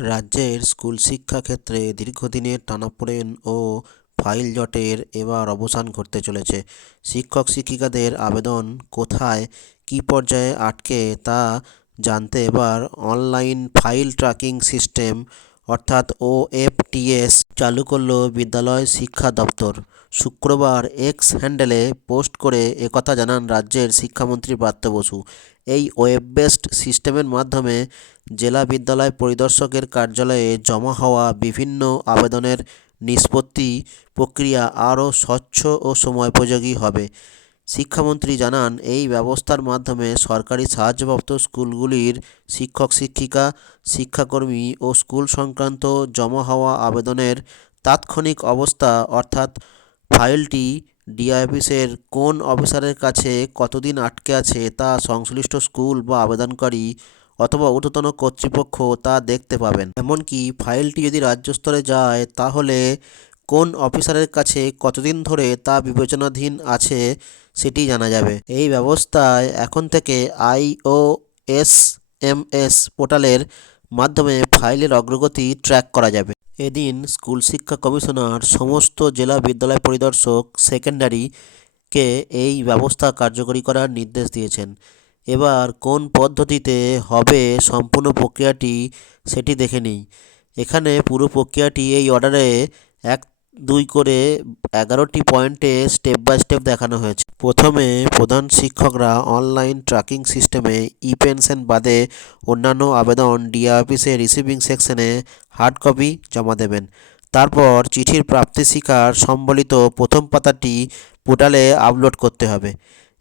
রাজ্যের স্কুল শিক্ষা ক্ষেত্রে দীর্ঘদিনের টানাপোড়েন ও ফাইল জটের এবার অবসান ঘটতে চলেছে। শিক্ষক শিক্ষিকাদের আবেদন কোথায় কী পর্যায়ে আটকে তা জানতে এবার অনলাইন ফাইল ট্র্যাকিং সিস্টেম অর্থাৎ OFTS চালু করল বিদ্যালয় শিক্ষা দপ্তর। শুক্রবার এক্স হ্যান্ডেলে পোস্ট করে একথা জানান রাজ্যের শিক্ষামন্ত্রী ব্রাত্য বসু। এই ওয়েব বেসড সিস্টেমের মাধ্যমে জেলা বিদ্যালয় পরিদর্শকের কার্যালয়ে জমা হওয়া বিভিন্ন আবেদনের নিষ্পত্তি প্রক্রিয়া আরও স্বচ্ছ ও সময়োপযোগী হবে। শিক্ষামন্ত্রী জানান, এই ব্যবস্থার মাধ্যমে সরকারি সাহায্যপ্রাপ্ত স্কুলগুলির শিক্ষক শিক্ষিকা, শিক্ষাকর্মী ও স্কুল সংক্রান্ত জমা হওয়া আবেদনের তাৎক্ষণিক অবস্থা অর্থাৎ ফাইলটি ডিআই অফিসের কোন অফিসারের কাছে কতদিন আটকে আছে তা সংশ্লিষ্ট স্কুল বা আবেদনকারী অথবা ঊর্ধ্বতন কর্তৃপক্ষ তা দেখতে পাবেন। এমনকি ফাইলটি যদি রাজ্য স্তরে যায় তাহলে কোন অফিসারের কাছে কতদিন ধরে তা বিবেচনাধীন আছে সেটি জানা যাবে। এই ব্যবস্থায় এখন থেকে IOSMS পোর্টালের মাধ্যমে ফাইলের অগ্রগতি ট্র্যাক করা যাবে। এদিন স্কুল শিক্ষা কমিশনার সমস্ত জেলা বিদ্যালয় পরিদর্শক সেকেন্ডারিকে এই ব্যবস্থা কার্যকরী করার নির্দেশ দিয়েছেন। এবার কোন পদ্ধতিতে হবে সম্পূর্ণ প্রক্রিয়াটি সেটি দেখে নিই। এখানে পুরো প্রক্রিয়াটি এই অর্ডারে 1-2 করে 11টি পয়েন্টে স্টেপ বাই স্টেপ দেখানো হয়েছে। প্রথমে প্রধান শিক্ষকরা অনলাইন ট্র্যাকিং সিস্টেমে পেনশন বাদে অন্যান্য আবেদন ডিআই অফিসে রিসিভিং সেকশনে হার্ড কপি জমা দেবেন। তারপর চিঠির প্রাপ্তি স্বীকার সম্বলিত প্রথম পাতাটি পোর্টালে আপলোড করতে হবে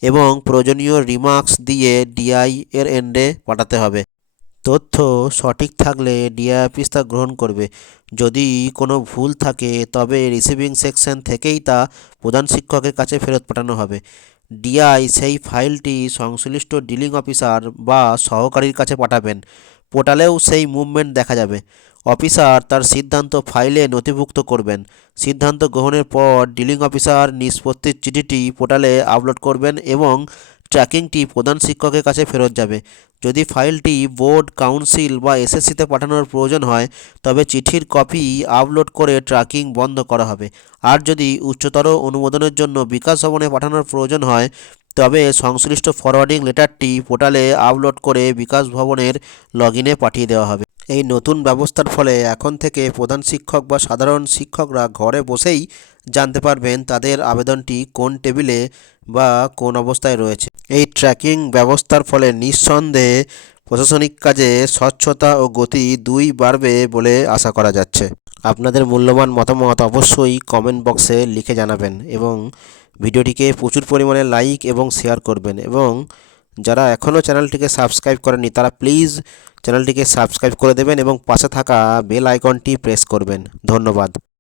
এবং প্রয়োজনীয় রিমার্কস দিয়ে ডিআই এর এন্ডে পাঠাতে হবে। তথ্য সঠিক থাকলে ডিআই অফিস তা গ্রহণ করবে। যদি কোনো ভুল থাকে তবে রিসিভিং সেকশন থেকেই তা প্রধান শিক্ষকের কাছে ফেরত পাঠানো হবে। ডিআই সেই ফাইলটি সংশ্লিষ্ট ডিলিং অফিসার বা সহকারীর কাছে পাঠাবেন। পোর্টালেও সেই মুভমেন্ট দেখা যাবে। অফিসার তার সিদ্ধান্ত ফাইলে নথিভুক্ত করবেন। সিদ্ধান্ত গ্রহণের পর ডিলিং অফিসার নিষ্পত্তির চিঠিটি পোর্টালে আপলোড করবেন এবং ট্র্যাকিংটি প্রধান শিক্ষকের কাছে ফেরত যাবে। যদি ফাইলটি বোর্ড, কাউন্সিল বা এসএসসিতে পাঠানোর প্রয়োজন হয় তবে চিঠির কপি আপলোড করে ট্র্যাকিং বন্ধ করা হবে। আর যদি উচ্চতর অনুমোদনের জন্য বিকাশ ভবনে পাঠানোর প্রয়োজন হয় তবে সংশ্লিষ্ট ফরওয়ার্ডিং লেটারটি পোর্টালে আপলোড করে বিকাশ ভবনের লগইনে পাঠিয়ে দেওয়া হবে। এই নতুন ব্যবস্থার ফলে এখন থেকে প্রধান শিক্ষক বা সাধারণ শিক্ষকরা ঘরে বসেই জানতে পারবেন তাদের আবেদনটি কোন টেবিলে বা কোন অবস্থায় রয়েছে। এই ট্র্যাকিং ব্যবস্থার ফলে নিঃসন্দেহে প্রশাসনিক কাজে স্বচ্ছতা ও গতি দুই বাড়বে বলে আশা করা যাচ্ছে। আপনাদের মূল্যবান মতামত অবশ্যই কমেন্ট বক্সে লিখে জানাবেন এবং ভিডিওটিকে প্রচুর পরিমাণে লাইক এবং শেয়ার করবেন এবং যারা এখনও চ্যানেলটিকে সাবস্ক্রাইব করেনি তারা প্লিজ চ্যানেলটিকে সাবস্ক্রাইব করে দেবেন এবং পাশে থাকা বেল আইকনটি প্রেস করবেন। ধন্যবাদ।